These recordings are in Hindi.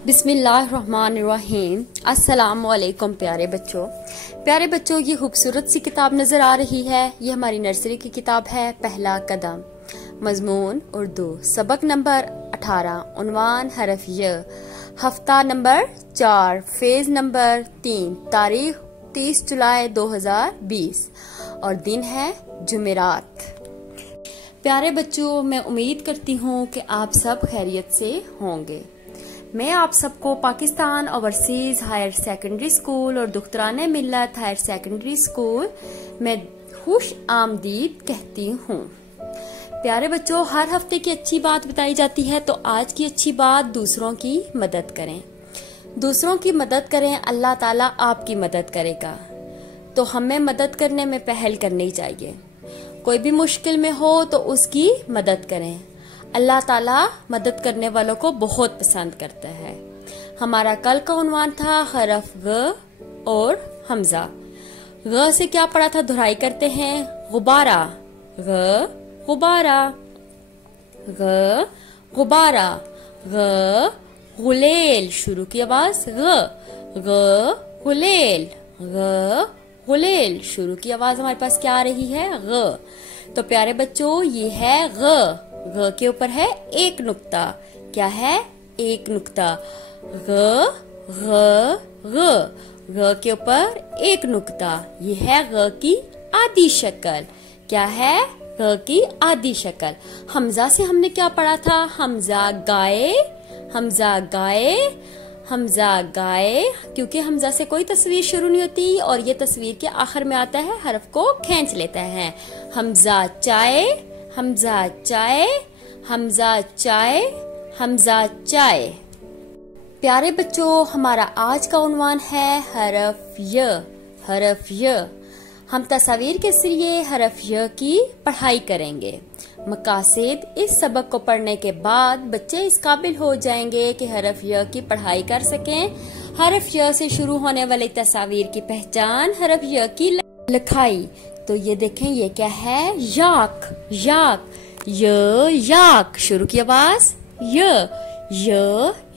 बिस्मिल्लाहिर्रहमानिर्रहीम। अस्सलाम वालेकुम प्यारे बच्चों, ये खूबसूरत सी किताब नजर आ रही है। ये हमारी नर्सरी की किताब है पहला कदम। मजमून उर्दू, सबक नंबर 18, उन्वान हरफ य, हफ्ता नंबर 4, फेज नंबर 3, तारीख 30 जुलाई 2020 और दिन है जुमेरात। प्यारे बच्चों, मैं उम्मीद करती हूँ कि आप सब खैरियत से होंगे। मैं आप सबको Pakistan overseas higher secondary school और दुख्तराने मिल्लत हायर सेकेंडरी स्कूल में खुश आमदीद कहती हूँ। प्यारे बच्चों, हर हफ्ते की अच्छी बात बताई जाती है, तो आज की अच्छी बात दूसरों की मदद करें। दूसरों की मदद करें, अल्लाह ताला आपकी मदद करेगा। तो हमें मदद करने में पहल करनी चाहिए। कोई भी मुश्किल में हो तो उसकी मदद करें। अल्लाह ताला मदद करने वालों को बहुत पसंद करता है। हमारा कल का उन्वान था हरफ ग और हमजा। ग से क्या पढ़ा था, दोहराई करते हैं। गुब्बारा, ग गुब्बारा, ग गुब्बारा, ग गुलेल, शुरू की आवाज ग गुलेल, ग गुलेल, शुरू की आवाज हमारे पास क्या आ रही है, ग। तो प्यारे बच्चों, ये है ग के ऊपर है एक नुक्ता। क्या है, एक नुक्ता। ग के ऊपर एक नुक्ता। ये है ग की आधी शक्ल। क्या है, ग की आधी शक्ल। हमजा से हमने क्या पढ़ा था, हमजा गाए, हमजा गाए, हमजा गाए। क्योंकि हमजा से कोई तस्वीर शुरू नहीं होती और ये तस्वीर के आखिर में आता है, हरफ को खींच लेता है। हमजा चाय, हमजा चाय, हमजा चाय, हमजा चाय। प्यारे बच्चों, हमारा आज का उन्वान है हरफ य, हरफ य। हम तस्वीर के जरिए हरफ य की पढ़ाई करेंगे। मकासद, इस सबक को पढ़ने के बाद बच्चे इस काबिल हो जाएंगे कि हरफ य की पढ़ाई कर सकें। हरफ य से शुरू होने वाली तस्वीर की पहचान, हरफ य की लिखाई। तो ये देखें, ये क्या है, याक, याक, य याक, शुरू की आवाज य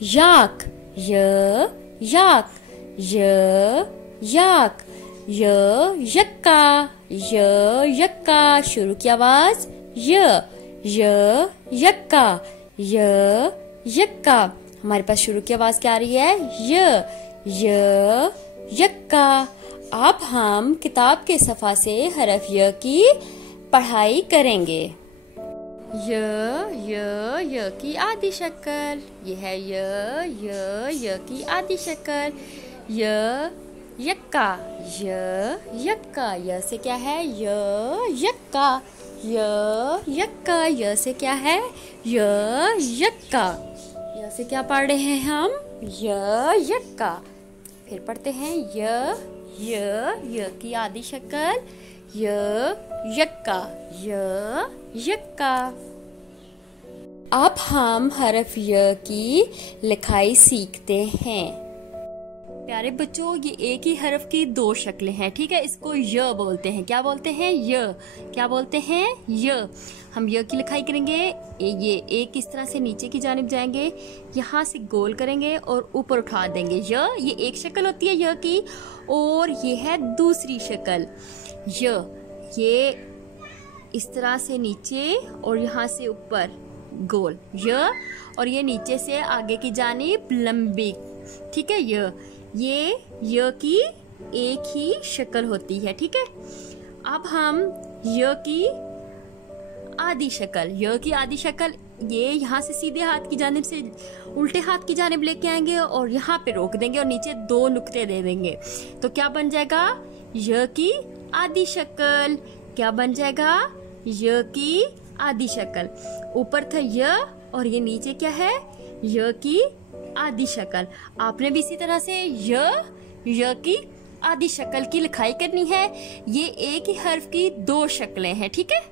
याक, य याक, य याक, य यक्का, य यक्का, शुरू की आवाज य यक्का, य यक्का। हमारे पास शुरू की आवाज क्या आ रही है, य यक्का। अब हम किताब के सफा से हरफ य की पढ़ाई करेंगे। य की आधी शक्ल, ये है य की आधी शक्ल। य यक्का, य यक्का, य से क्या है, य यक्का, य यक्का, य से क्या है, य यक्का। य से क्या पढ़ रहे हैं हम, य यक्का। फिर पढ़ते हैं य की आधी शक्ल, य यक्का, य यक्का। अब हम हरफ य की लिखाई सीखते हैं। प्यारे बच्चों, ये एक ही हरफ की दो शक्लें हैं, ठीक है। इसको य बोलते हैं। क्या बोलते हैं, य। क्या बोलते हैं, य। हम य की लिखाई करेंगे। ये एक इस तरह से नीचे की जानिब जाएंगे, यहाँ से गोल करेंगे और ऊपर उठा देंगे। ये एक शक्ल होती है य की, और ये है दूसरी शक्ल ये इस तरह से नीचे और यहाँ से ऊपर गोल और ये नीचे से आगे की जानिब लंबी, ठीक है। ये की एक ही शक्ल होती है, ठीक है। अब हम य की आधी शक्ल, ये यहाँ से सीधे हाथ की जानिब से उल्टे हाथ की जानिब लेके आएंगे और यहाँ पे रोक देंगे और नीचे दो नुक्ते दे देंगे। तो क्या बन जाएगा, य की आधी शक्ल। क्या बन जाएगा, य की आधी शक्ल। ऊपर था य और ये नीचे क्या है, य की आधी शक्ल। आपने भी इसी तरह से य की आधी शक्ल की लिखाई करनी है। ये एक ही हर्फ की दो शक्लें हैं, ठीक है।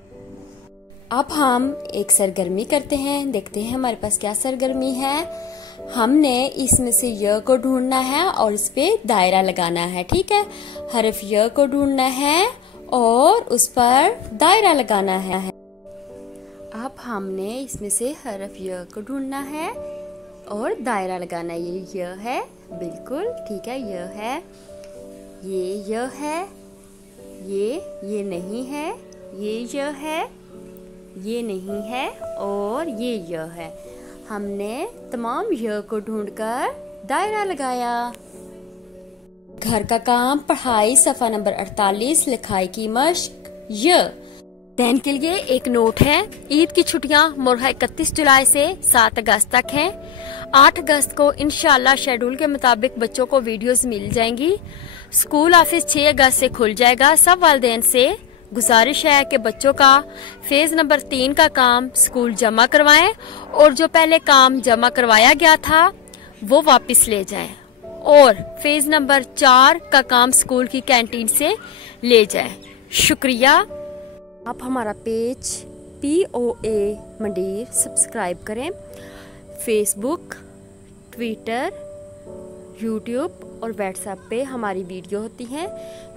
अब हम एक सरगर्मी करते हैं, देखते हैं हमारे पास क्या सरगर्मी है। हमने इसमें से य को ढूंढना है और इस पे दायरा लगाना है, ठीक है। हरफ य को ढूंढना है और उस पर दायरा लगाना है। अब हमने इसमें से हरफ य को ढूंढना है और दायरा लगाना। ये है, बिल्कुल ठीक है, ये है, ये है, ये नहीं है, ये है, ये नहीं है और ये है। हमने तमाम य को ढूंढकर दायरा लगाया। घर का काम, पढ़ाई, सफ़ा नंबर 48, लिखाई की मश्क। य बहन के लिए एक नोट है। ईद की छुट्टियां मुर्गा 31 जुलाई से 7 अगस्त तक हैं। 8 अगस्त को इंशाल्लाह शेड्यूल के मुताबिक बच्चों को वीडियोस मिल जाएंगी। स्कूल ऑफिस 6 अगस्त से खुल जाएगा। सब वालिदैन से गुजारिश है कि बच्चों का फेज नंबर 3 का काम स्कूल जमा करवाएं और जो पहले काम जमा करवाया गया था वो वापस ले जाएं और फेज नंबर 4 का काम स्कूल की कैंटीन से ले जाएं। शुक्रिया। आप हमारा पेज POA मंडीर सब्सक्राइब करें। फेसबुक, ट्विटर, यूट्यूब और व्हाट्सएप पे हमारी वीडियो होती हैं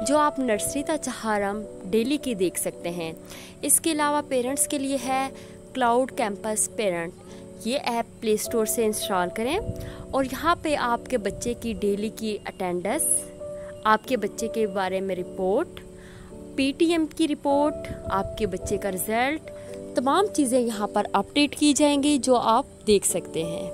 जो आप नर्सरी ता चहारम डेली की देख सकते हैं। इसके अलावा पेरेंट्स के लिए है क्लाउड कैंपस पेरेंट। ये ऐप प्ले स्टोर से इंस्टॉल करें और यहाँ पे आपके बच्चे की डेली की अटेंडेंस, आपके बच्चे के बारे में रिपोर्ट, PTM की रिपोर्ट, आपके बच्चे का रिज़ल्ट, तमाम चीज़ें यहाँ पर अपडेट की जाएंगी जो आप देख सकते हैं।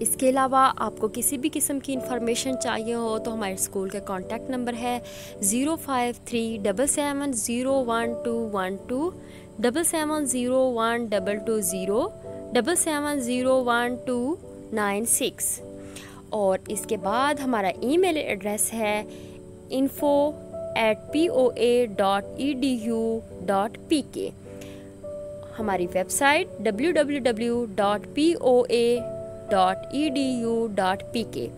इसके अलावा आपको किसी भी किस्म की इंफॉर्मेशन चाहिए हो तो हमारे स्कूल का कॉन्टैक्ट नंबर है 05377011212, 77012220, 77011296। और इसके बाद हमारा ईमेल एड्रेस है info@poa.edu.pk। हमारी वेबसाइट www.poa.edu.pk।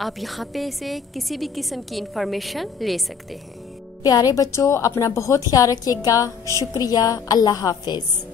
आप यहाँ पे से किसी भी किस्म की इंफॉर्मेशन ले सकते हैं। प्यारे बच्चों, अपना बहुत ख्याल रखिएगा। शुक्रिया। अल्लाह हाफिज।